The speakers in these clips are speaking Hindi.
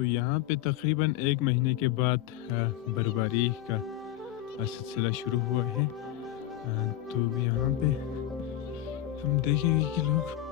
तो यहाँ पे तकरीबन 1 महीने के बाद बर्फबारी का सिलसिला शुरू हुआ है। तो यहाँ पे हम देखेंगे कि लोग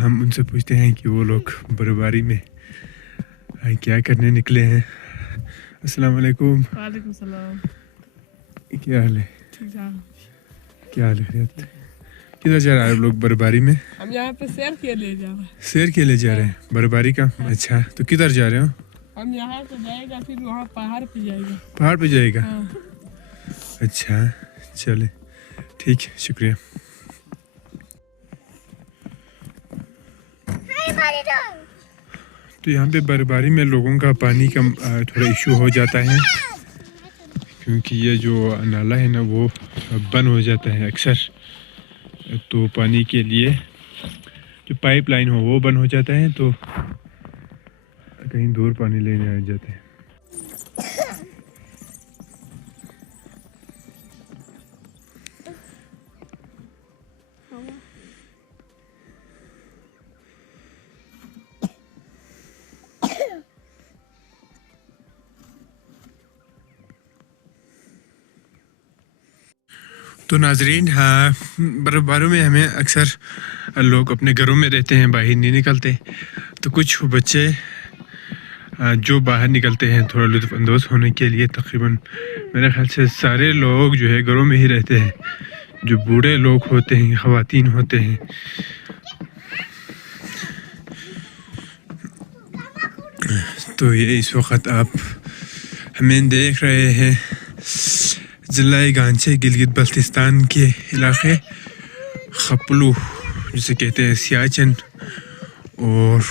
हम उनसे पूछते हैं कि वो लोग बर्फबारी में क्या करने निकले हैं। अस्सलाम वालेकुम। वालेकुम सलाम। क्या हाल है? ठीक ठाक। क्या हाल है? किधर जा रहे हैं आप लोग बर्फबारी में? हम यहाँ पे सैर के लिए जा रहे हैं। सैर के लिए जा रहे हैं बर्फबारी का? अच्छा, तो किधर जा रहे हो? हम यहाँ से जाएगा फिर वहाँ पहाड़ पे जाएगा। पहाड़ पे जाएगा? हाँ। अच्छा चले, ठीक है, शुक्रिया। तो यहाँ पे बर्फबारी में लोगों का पानी का थोड़ा इशू हो जाता है, क्योंकि ये जो नाला है ना वो बंद हो जाता है अक्सर। तो पानी के लिए जो पाइपलाइन हो वो बंद हो जाता है, तो कहीं दूर पानी लेने आ जाते हैं। तो नाजरीन, हाँ, बर्फबारी में हमें अक्सर लोग अपने घरों में रहते हैं, बाहर नहीं निकलते। तो कुछ बच्चे जो बाहर निकलते हैं थोड़ा लुत्फ़अंदोज़ होने के लिए, तकरीबन मेरे ख्याल से सारे लोग जो है घरों में ही रहते हैं। जो बूढ़े लोग होते हैं, ख़वातीन होते हैं, तो ये इस वक्त आप हमें देख रहे हैं ज़िला गांचे गिलगित बल्तिस्तान के इलाके खपलू जिसे कहते हैं सियाचिन, और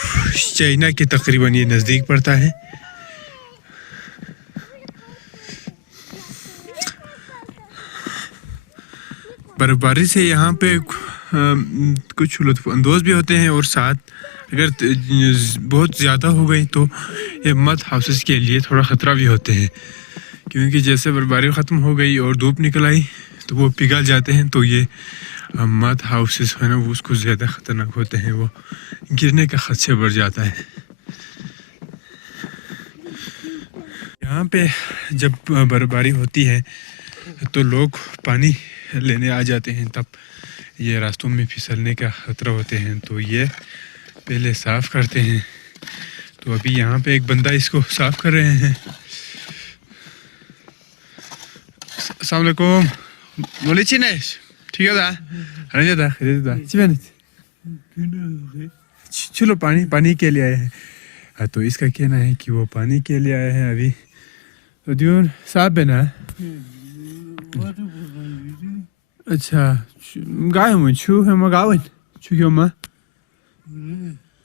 चाइना के तकरीबन ये नज़दीक पड़ता है। बर्फबारी से यहाँ पे कुछ लुत्फ़अंदोज़ भी होते हैं, और साथ अगर बहुत ज़्यादा हो गई तो ये मड हाउसेस के लिए थोड़ा ख़तरा भी होते हैं, क्योंकि जैसे बर्फबारी ख़त्म हो गई और धूप निकल आई तो वो पिघल जाते हैं। तो ये मड हाउसेस है ना, वो उसको ज़्यादा ख़तरनाक होते हैं, वो गिरने का खदशा बढ़ जाता है। यहाँ पे जब बर्फबारी होती है तो लोग पानी लेने आ जाते हैं, तब ये रास्तों में फिसलने का ख़तरा होते हैं, तो ये पहले साफ़ करते हैं। तो अभी यहाँ पे एक बंदा इसको साफ़ कर रहे हैं। अस्सलाम वालेकुम। बोले चिनेश ठीक है दा अरे दा खरीद दा चिबन चलो पानी पानी के लिए आए हैं। तो इसका कहना है कि वो पानी के लिए आए हैं अभी। तो दियोन साफ है ना? अच्छा, गाय में छू है मगावन छू क्यों माँ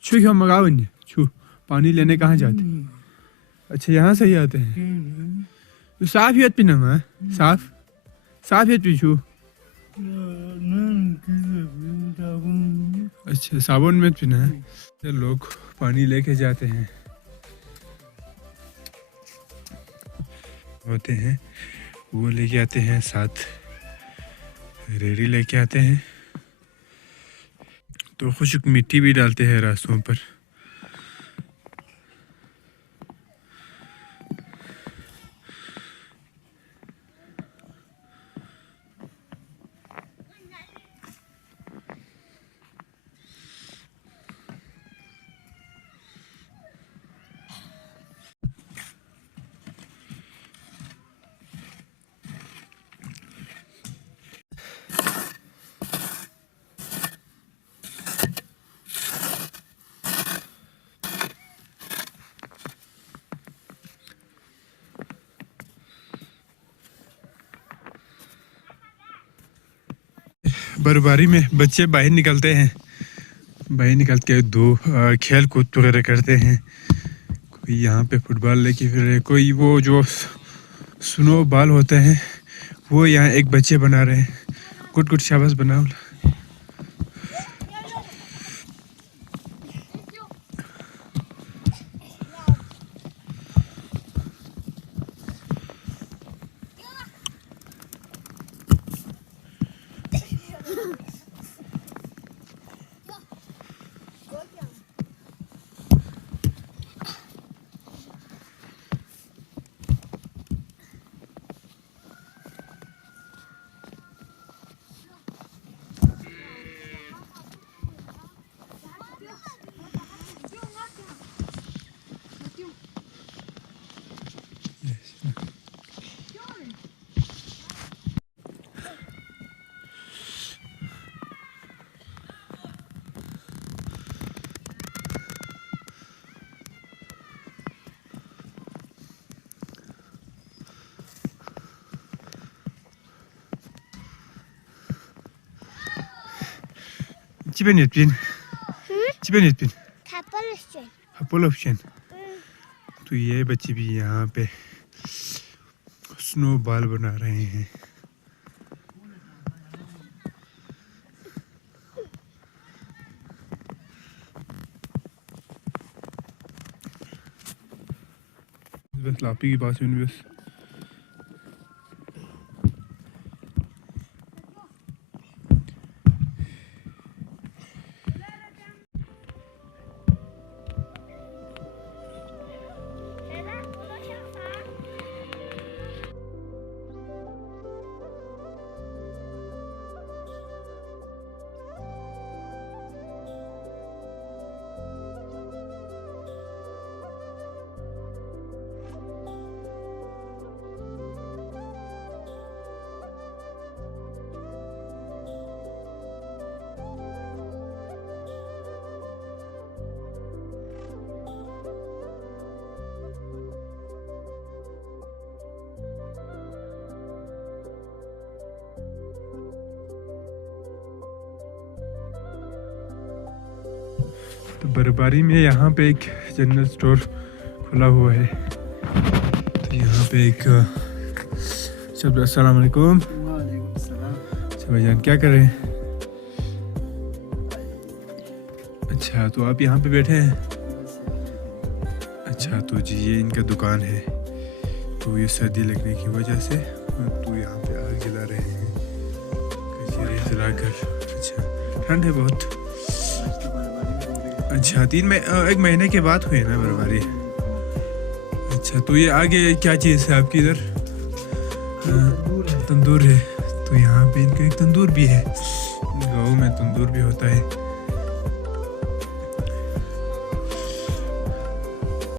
छू क्यों मगावन छू पानी लेने कहाँ जाते? अच्छा, यहाँ से ही आते हैं। तो साफ ही पीना माँ, साफ साफ ही पीछू। अच्छा, साबुन में पीना है। तो लोग पानी लेके जाते हैं, होते हैं वो लेके आते हैं, साथ रेड़ी लेके आते हैं। तो खुश्क मिट्टी भी डालते हैं रास्तों पर। बर्फबारी में बच्चे बाहर निकलते हैं, बाहर निकल के खेल कूद वगैरह करते हैं। कोई यहाँ पे फुटबॉल लेके फिर रहे, कोई वो जो स्नो बॉल होते हैं वो यहाँ एक बच्चे बना रहे हैं। कुछ कुछ शाबाश बनाओ। 집에 넷빈. 집에 넷빈. हपोल ऑप्शन। तो ये बच्चे भी यहाँ पे स्नो बॉल बना रहे हैं। बस लापी के पास में बस तो बर्फबारी में यहाँ पे एक जनरल स्टोर खुला हुआ है। तो यहाँ पे एक अस्सलाम वालेकुम। अच्छा भाईजान क्या कर रहे हैं? अच्छा तो आप यहाँ पे बैठे हैं? अच्छा तो जी ये इनका दुकान है। तो ये सर्दी लगने की वजह से तो यहाँ पे आग जला रहे हैं कचरे जलाकर। अच्छा ठंड है बहुत। अच्छा एक महीने के बाद हुई ना बर्फबारी। अच्छा तो ये आगे क्या चीज़ है आपकी इधर? तंदूर है। तो यहाँ पे इनका एक तंदूर भी है, गाँव में तंदूर भी होता है।